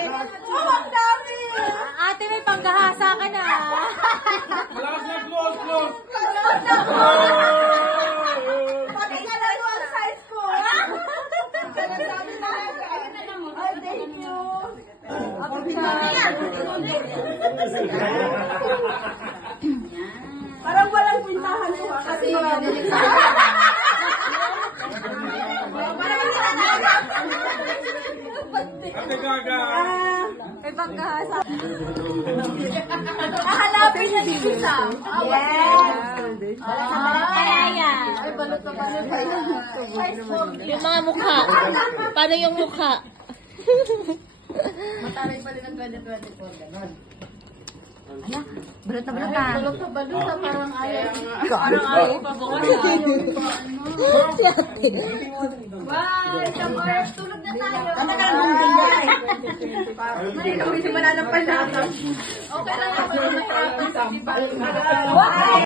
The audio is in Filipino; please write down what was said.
ang dami! Ate, may panggahasa ka na. Malakas na, close! Pati nga lalo ang size ko. Ay, thank you. Parang walang pintahan ko kasi marami. Ate Gaga! May panggahasa. Hahanapin niya si Lisa. Yes. Kaya yan. Ay, balot na balot. Yung mga mukha. Paano yung mukha? Mataray pa rin ang 2024. Ganon. Balot na balot na. Balot na balot na parang ayaw. Parang ayaw pa bukas. Si ate. Bye! Chamor, tulog na tayo. Tama ka lang bumbing yan. Hindi kami si mananampal natin. Okay lang ako na natrapos. Bye!